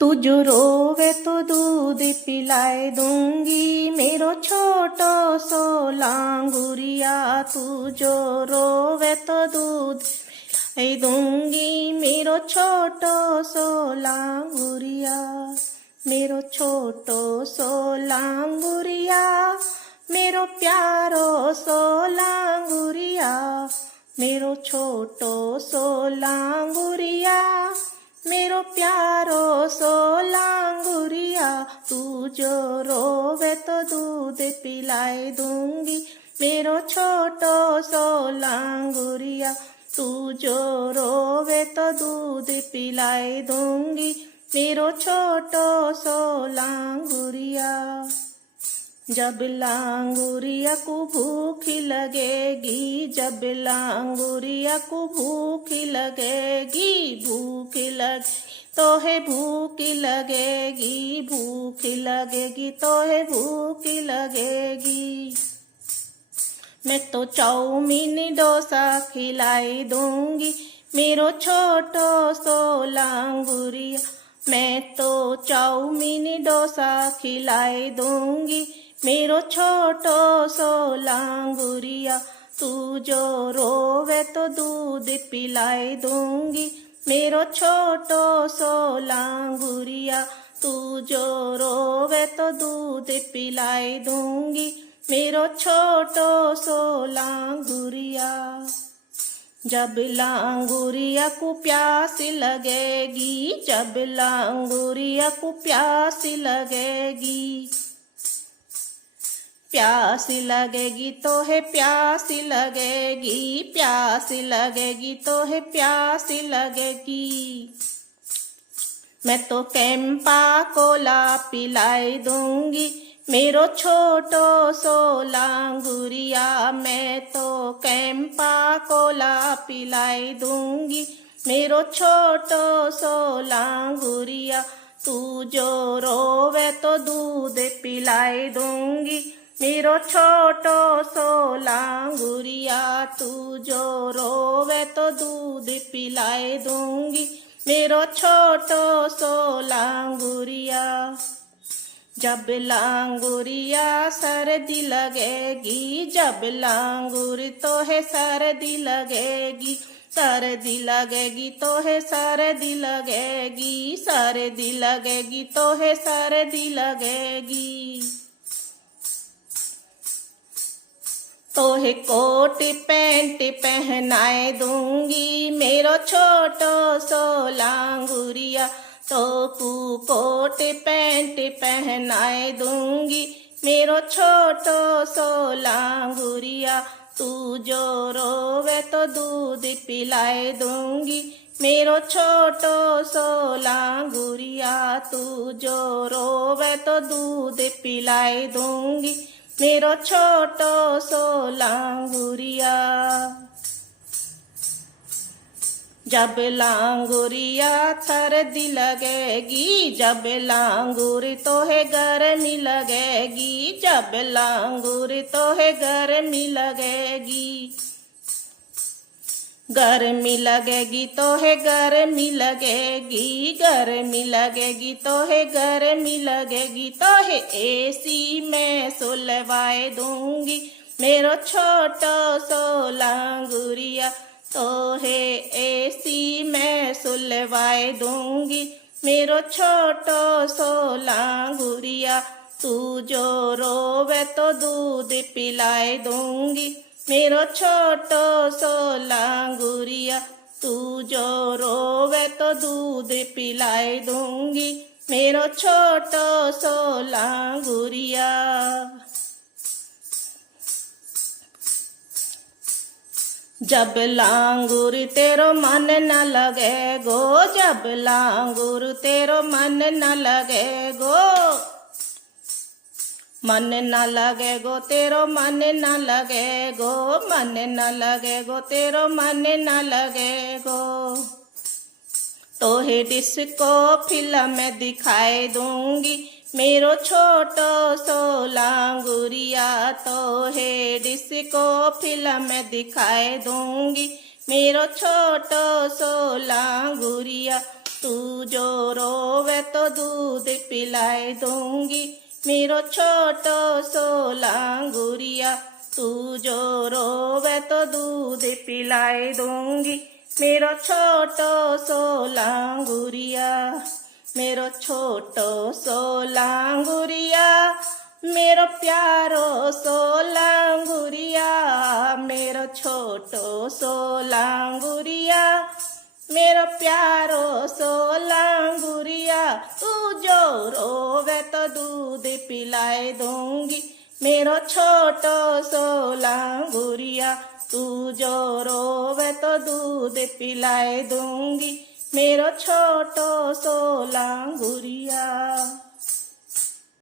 तू जो रोवे तो दूध पिलाए दूंगी, मेरो छोटो सो लांगुरिया। तू जो रोवे तो दूध पिलाए दूंगी, मेरो छोटो सो लांगुरिया। मेरो छोटो सो लांगुरिया, मेरो प्यारो सो लांगुरिया। मेरो छोटो सो लांगुरिया, मेरो प्यारो सो लांगुरिया। तू जो रोवे तो दूध पिलाए दूंगी, मेरो छोटो सो लांगुरिया। तू जो रोवे तो दूध पिलाए दूंगी, मेरो छोटो सो लांगुरिया। जब लांगुरिया को भूख लगेगी, जब लांगुरिया को भूख लगेगी, भूख लगेगी तो है भूख लगेगी, भूख लगेगी तो है भूख लगेगी। मैं तो चाउमीन डोसा खिलाई दूंगी, मेरो छोटो सो लांगुरिया। मैं तो चाउमीन डोसा खिलाई दूंगी, मेरो छोटो सो लांगुरिया। तू जो रोवे तो दूध पिलाए दूंगी, मेरो छोटो सो लांगुरिया। तू जो रोवे तो दूध पिलाए दूंगी, मेरो छोटो सो लांगुरिया। जब लांगुरिया को प्यास लगेगी, जब लांगुरिया को प्यास लगेगी, प्यास लगेगी तो है प्यास लगेगी, प्यास लगेगी तो है प्यास लगेगी। मैं तो कैंपा कोला पिलाई दूंगी, मेरो छोटो सो लांगुरिया। मैं तो कैंपा कोला पिलाई दूंगी, मेरो छोटो सो लांगुरिया। तू जो रोवे तो दूध पिलाई दूंगी, मेरो छोटो सो लांगुरिया। तू जो रोवे तो दूध पिलाए दूंगी, मेरो छोटो सो लांगुरिया। जब लांगुरिया सर्दी लगेगी, जब लांगुरी तो है सर्दी लगेगी, सर्दी लगेगी तो है सर्दी लगेगी, सर्दी लगेगी तो है सर्दी लगेगी। तो है कोट पैंट पहनाए दूंगी, मेरो छोटो सो लांगुरिया। तो को कोट पैंट पहनाए दूंगी, मेरो छोटो सो लांगुरिया। तू जो रोवे तो दूध पिलाए दूंगी, मेरो छोटो सो लांगुरिया। तू जो रोवे तो दूध पिलाए दूंगी, मेरो छोटो सो लांगुरिया। जब लांगुरिया सर्दी लगेगी, जब लांगुरी तो है गर्मी लगेगी, जब लांगुरी तो है गर्मी लगेगी, गर्मी लगेगी तो है गर्मी लगेगी, गर्मी लगेगी तो है गर्मी लगेगी। तो है एसी में सुलवाए दूंगी, मेरो छोटो सो लांगुरिया। तो है एसी में सुलवाए दूंगी, मेरो छोटो सो लांगुरिया। तू जो रोवे तो दूध पिलाए दूंगी, मेरो छोटो सो लांगुरिया। तू जो रोवे तो दूध पिलाए दूंगी, मेरो छोटो सो लांगुरिया। जब लांगुर तेरो मन न लगे गो, जब लांगुर तेरो मन न लगे गो, मन न लगे गो तेरो मन न लगे गो, मन न लगे गो तेरो मन न लगे गो। तो है डिस्को फिल्म दिखाए दूंगी, मेरो छोटो सो लांगुरिया। तो है डिस्को फिल्म दिखाए दूंगी, मेरो छोटो सो लांगुरिया। तू जो रोवे तो दूध पिलाई दूंगी मेरो छोटो सो लांगुरिया तू जो रोवे तो दूध पिलाई दूंगी मेरो छोटो सो लांगुरिया मेरो छोटो सो लांगुरिया मेरो प्यारो सो लांगुरिया मेरो छोटो सो लांगुरिया मेरो प्यारो सो लांगुरिया तू जो रोवे तो दूध पिलाई दूंगी मेरो छोटो सो लांगुरिया तू जो रोवे तो दूध पिलाई दूंगी मेरो छोटो सो लांगुरिया।